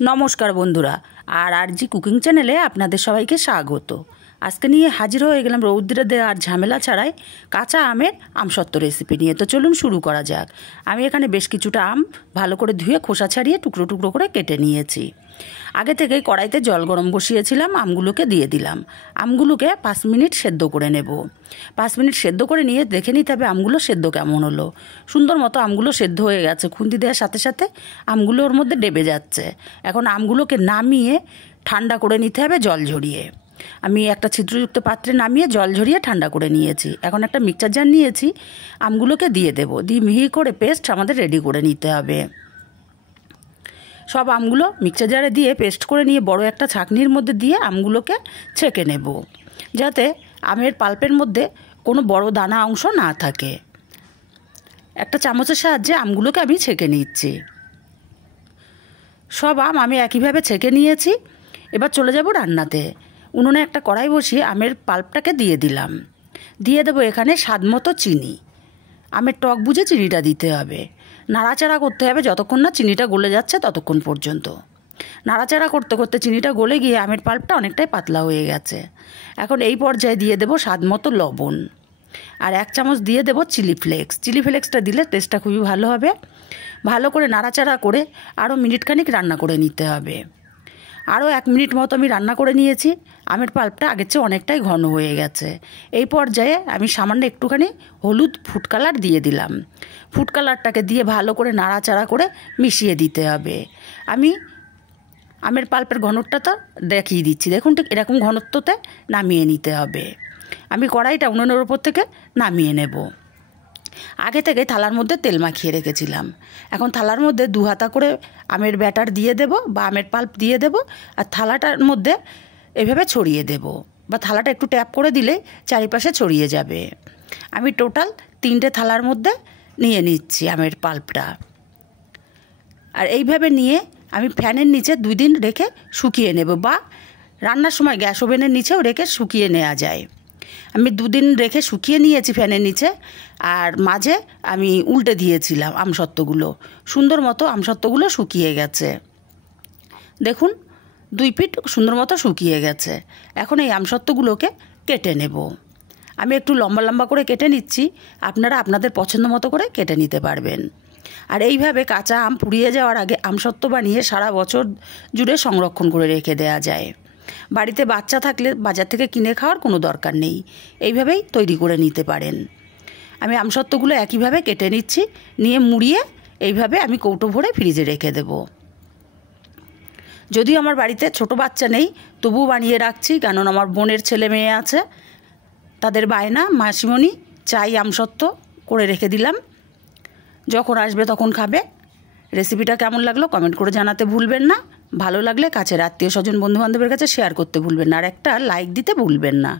নমস্কার বন্ধুরা, আর জি কুকিং চ্যানেলে আপনাদের সবাইকে স্বাগত। আজকে নিয়ে হাজির হয়ে গেলাম রৌদ্রে দেওয়ার ঝামেলা ছাড়াই কাঁচা আমের আমসত্ত্ব রেসিপি নিয়ে। তো চলুন শুরু করা যাক। আমি এখানে বেশ কিছুটা আম ভালো করে ধুয়ে খোসা ছাড়িয়ে টুকরো টুকরো করে কেটে নিয়েছি। আগে থেকেই কড়াইতে জল গরম বসিয়েছিলাম, আমগুলোকে দিয়ে দিলাম। আমগুলোকে 5 মিনিট সেদ্ধ করে নেব। 5 মিনিট সেদ্ধ করে নিয়ে দেখে নিতে হবে আমগুলো সেদ্ধ কেমন হলো। সুন্দর মতো আমগুলো সেদ্ধ হয়ে গেছে, খুন্তি দেওয়ার সাথে সাথে আমগুলো ওর মধ্যে ডেবে যাচ্ছে। এখন আমগুলোকে নামিয়ে ঠান্ডা করে নিতে হবে জল ঝরিয়ে। আমি একটা ছিদ্রযুক্ত পাত্রে নামিয়ে জল ঝরিয়ে ঠান্ডা করে নিয়েছি। এখন একটা মিক্সচার জার নিয়েছি, আমগুলোকে দিয়ে দেব। দিয়ে মিহি করে পেস্ট আমাদের রেডি করে নিতে হবে। সব আমগুলো মিক্সচার জারে দিয়ে পেস্ট করে নিয়ে বড় একটা ছাঁকনির মধ্যে দিয়ে আমগুলোকে ছেঁকে নেব, যাতে আমের পাল্পের মধ্যে কোনো বড় দানা অংশ না থাকে। একটা চামচের সাহায্যে আমগুলোকে আমি ছেঁকে নিচ্ছি। সব আম আমি একইভাবে ছেঁকে নিয়েছি। এবার চলে যাব রান্নাতে। উনুনে একটা কড়াই বসিয়ে আমের পাল্পটাকে দিয়ে দিলাম। দিয়ে দেবো এখানে স্বাদ মতো চিনি। আমের টক বুঝে চিনিটা দিতে হবে। নাড়াচাড়া করতে হবে যতক্ষণ না চিনিটা গলে যাচ্ছে ততক্ষণ পর্যন্ত। নাড়াচাড়া করতে করতে চিনিটা গলে গিয়ে আমের পাল্পটা অনেকটাই পাতলা হয়ে গেছে। এখন এই পর্যায়ে দিয়ে দেবো স্বাদ মতো লবণ, আর 1 চামচ দিয়ে দেবো চিলি ফ্লেক্স। চিলি ফ্লেক্সটা দিলে টেস্টটা খুবই ভালো হবে। ভালো করে নাড়াচাড়া করে আরও মিনিটখানিক রান্না করে নিতে হবে। আরও 1 মিনিট মতো আমি রান্না করে নিয়েছি। আমের পাল্পটা আগের চেয়ে অনেকটাই ঘন হয়ে গেছে। এই পর্যায়ে আমি সামান্য একটুখানি হলুদ ফুড কালার দিয়ে দিলাম। ফুড কালারটাকে দিয়ে ভালো করে নাড়াচাড়া করে মিশিয়ে দিতে হবে। আমি আমের পাল্পের ঘনত্বটা তো দেখিয়ে দিচ্ছি, দেখুন ঠিক এরকম ঘনত্বতে নামিয়ে নিতে হবে। আমি কড়াইটা উনুনের ওপর থেকে নামিয়ে নেব। আগে থেকে থালার মধ্যে তেল মাখিয়ে রেখেছিলাম। এখন থালার মধ্যে 2 হাতা করে আমের ব্যাটার দিয়ে দেব বা আমের পাল্প দিয়ে দেব, আর থালাটার মধ্যে এভাবে ছড়িয়ে দেব, বা থালাটা একটু ট্যাপ করে দিলে চারিপাশে ছড়িয়ে যাবে। আমি টোটাল 3টে থালার মধ্যে নিয়ে নিচ্ছি আমের পাল্পটা। আর এইভাবে নিয়ে আমি ফ্যানের নিচে 2 দিন রেখে শুকিয়ে নেব, বা রান্নার সময় গ্যাস ওভেনের নিচেও রেখে শুকিয়ে নেওয়া যায়। আমি 2 দিন রেখে শুকিয়ে নিয়েছি ফ্যানের নিচে, আর মাঝে আমি উল্টে দিয়েছিলাম আমসত্ত্বগুলো। সুন্দর মতো আমসত্ত্বগুলো শুকিয়ে গেছে, দেখুন 2 পিঠ সুন্দর মতো শুকিয়ে গেছে। এখন এই আমসত্ত্বগুলোকে কেটে নেব। আমি একটু লম্বা লম্বা করে কেটে নিচ্ছি, আপনারা আপনাদের পছন্দ মতো করে কেটে নিতে পারবেন। আর এইভাবে কাঁচা আম পুড়িয়ে যাওয়ার আগে আমসত্ত্ব বানিয়ে সারা বছর জুড়ে সংরক্ষণ করে রেখে দেওয়া যায়। বাড়িতে বাচ্চা থাকলে বাজার থেকে কিনে খাওয়ার কোনো দরকার নেই, এইভাবেই তৈরি করে নিতে পারেন। আমি আমসত্ত্বগুলো একইভাবে কেটে নিচ্ছি, নিয়ে মুড়িয়ে এইভাবে আমি কৌটো ভরে ফ্রিজে রেখে দেব। যদিও আমার বাড়িতে ছোট বাচ্চা নেই, তবুও বানিয়ে রাখছি, কারণ আমার বোনের ছেলে মেয়ে আছে, তাদের বায়না মাসিমণি চাই আমসত্ত্ব, করে রেখে দিলাম, যখন আসবে তখন খাবে। রেসিপিটা কেমন লাগলো কমেন্ট করে জানাতে ভুলবেন না। ভালো লাগলে কাছের আত্মীয় স্বজন বন্ধুবান্ধবের কাছে শেয়ার করতে ভুলবেন না, আর একটা লাইক দিতে ভুলবেন না।